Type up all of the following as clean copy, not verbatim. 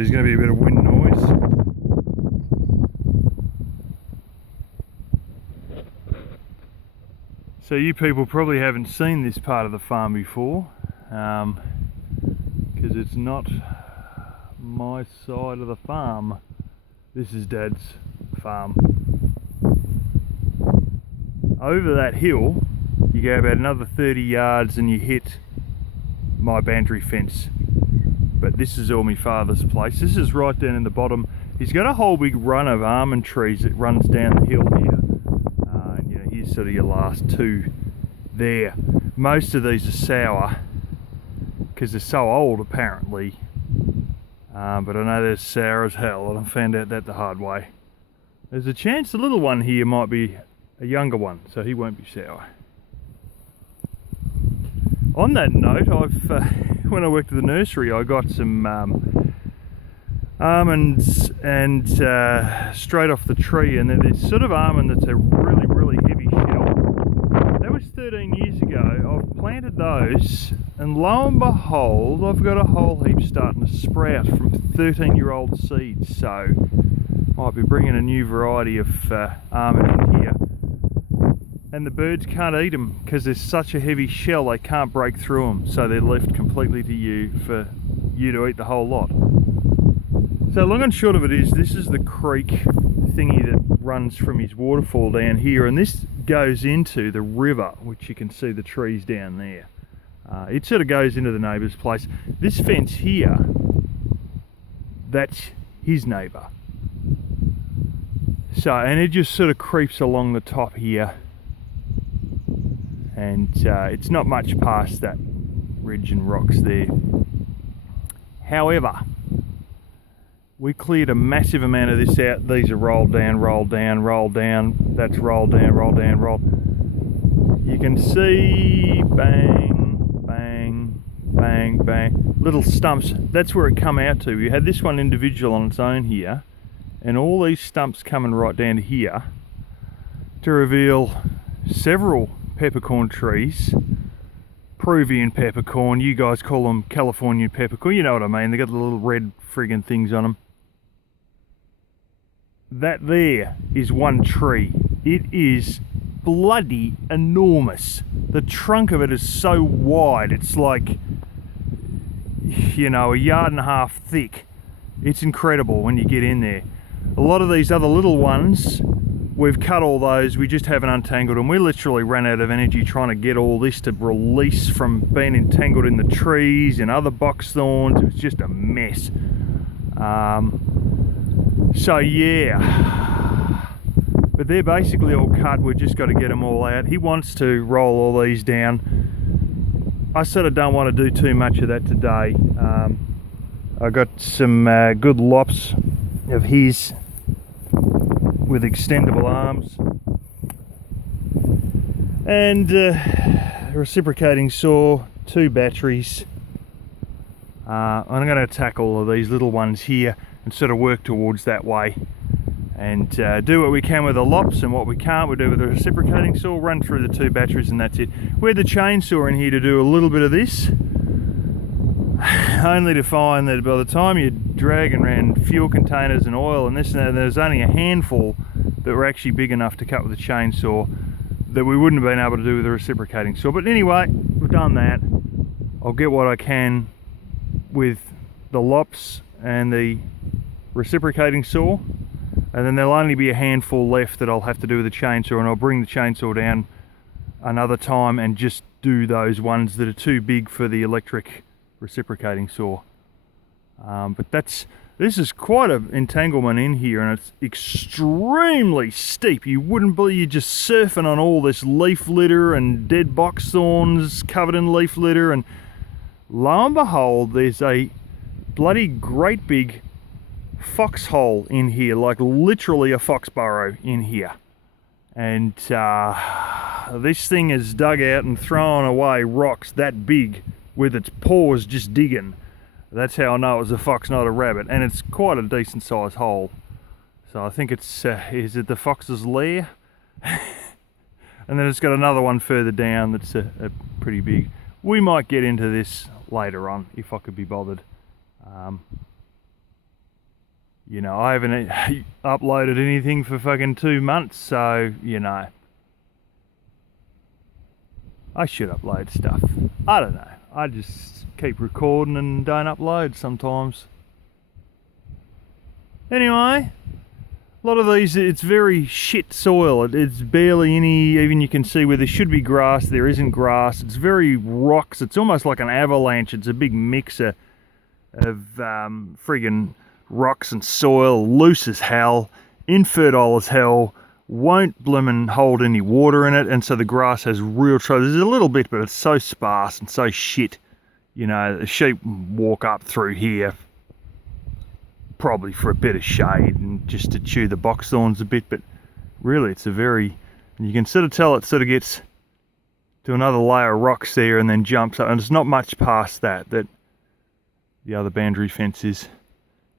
there's going to be a bit of wind noise. So you people probably haven't seen this part of the farm before, because it's not my side of the farm. This is Dad's farm. Over that hill, you go about another 30 yards and you hit my boundary fence. But this is all my father's place. This is right down in the bottom. He's got a whole big run of almond trees that runs down the hill here. And here's sort of your last two there. Most of these are sour because they're so old apparently. But I know they're sour as hell, and I found out that the hard way. There's a chance the little one here might be a younger one, so he won't be sour. On that note, when I worked at the nursery, I got some almonds and straight off the tree, and they're this sort of almond that's a really, really heavy shell. That was 13 years ago. I've planted those, and lo and behold, I've got a whole heap starting to sprout from 13-year-old seeds. So might be bringing a new variety of almond in here. And the birds can't eat them because there's such a heavy shell, they can't break through them, so they're left completely to you for you to eat the whole lot. So long and short of it is, this is the creek thingy that runs from his waterfall down here, and this goes into the river, which you can see the trees down there. It sort of goes into the neighbour's place. This fence here, that's his neighbour. So, and it just sort of creeps along the top here. And it's not much past that ridge and rocks there. However, we cleared a massive amount of this out. These are rolled down, rolled down, rolled down. That's rolled down, rolled down, rolled. You can see bang, bang, bang, bang. Little stumps. That's where it come out to. We had this one individual on its own here, and all these stumps coming right down to here to reveal several peppercorn trees. Peruvian peppercorn, you guys call them Californian peppercorn, you know what I mean, they got the little red friggin' things on them. That there is one tree. It is bloody enormous. The trunk of it is so wide, it's like, a yard and a half thick. It's incredible when you get in there. A lot of these other little ones, we've cut all those, we just haven't untangled them. We literally ran out of energy trying to get all this to release from being entangled in the trees and other boxthorns. It was just a mess. So yeah, but they're basically all cut. We've just got to get them all out. He wants to roll all these down. I sort of don't want to do too much of that today. I got some good lops of his with extendable arms and a reciprocating saw, 2 batteries. I'm going to attack all of these little ones here and sort of work towards that way, and do what we can with the lops, and what we can't we do with the reciprocating saw, run through the 2 batteries, and that's it. We had the chainsaw in here to do a little bit of this, only to find that by the time you're dragging around fuel containers and oil and this and that, there's only a handful that were actually big enough to cut with a chainsaw that we wouldn't have been able to do with a reciprocating saw. But anyway, we've done that. I'll get what I can with the lops and the reciprocating saw, and then there'll only be a handful left that I'll have to do with the chainsaw, and I'll bring the chainsaw down another time and just do those ones that are too big for the electric reciprocating saw. But this is quite an entanglement in here, and it's extremely steep. You wouldn't believe you're just surfing on all this leaf litter and dead boxthorns covered in leaf litter, and lo and behold, there's a bloody great big foxhole in here, like literally a fox burrow in here. And this thing is dug out and thrown away rocks that big with its paws just digging. That's how I know it was a fox, not a rabbit, and it's quite a decent sized hole. So I think it's, is it the fox's lair? And then it's got another one further down that's a pretty big. We might get into this later on if I could be bothered. You know, I haven't uploaded anything for fucking 2 months, so, you know. I should upload stuff. I don't know. I just keep recording and don't upload sometimes. Anyway, a lot of these, it's very shit soil. It's barely any, even you can see where there should be grass, there isn't grass. It's very rocks. It's almost like an avalanche. It's a big mixer of friggin' rocks and soil, loose as hell, infertile as hell, won't bloomin' hold any water in it, and so the grass has real trouble. There's a little bit, but it's so sparse and so shit. You know, the sheep walk up through here probably for a bit of shade and just to chew the boxthorns a bit, but really it's a very, you can sort of tell it sort of gets to another layer of rocks there and then jumps up, and it's not much past that the other boundary fence is.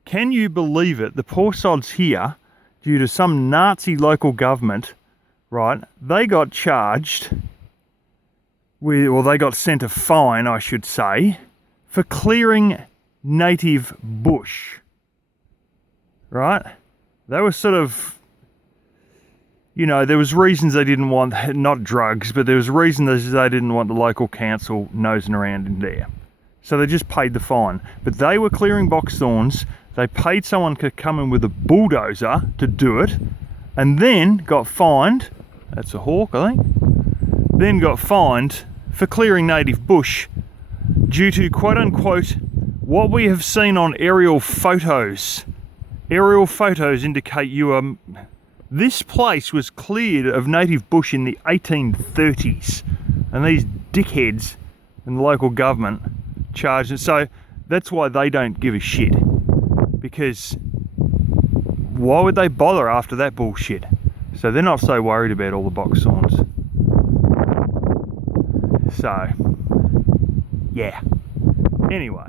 Can you believe it? The poor sods here, due to some Nazi local government, right, they got charged with, or they got sent a fine, I should say, for clearing native bush. Right? They were sort of, you know, there was reasons they didn't want, not drugs, but there was reasons they didn't want the local council nosing around in there. So they just paid the fine. But they were clearing boxthorns. They paid someone to come in with a bulldozer to do it, and then got fined, that's a hawk I think, then got fined for clearing native bush due to quote unquote what we have seen on aerial photos. Aerial photos indicate this place was cleared of native bush in the 1830s, and these dickheads in the local government charged it. So that's why they don't give a shit, because why would they bother after that bullshit? So they're not so worried about all the boxthorns. So yeah, anyway.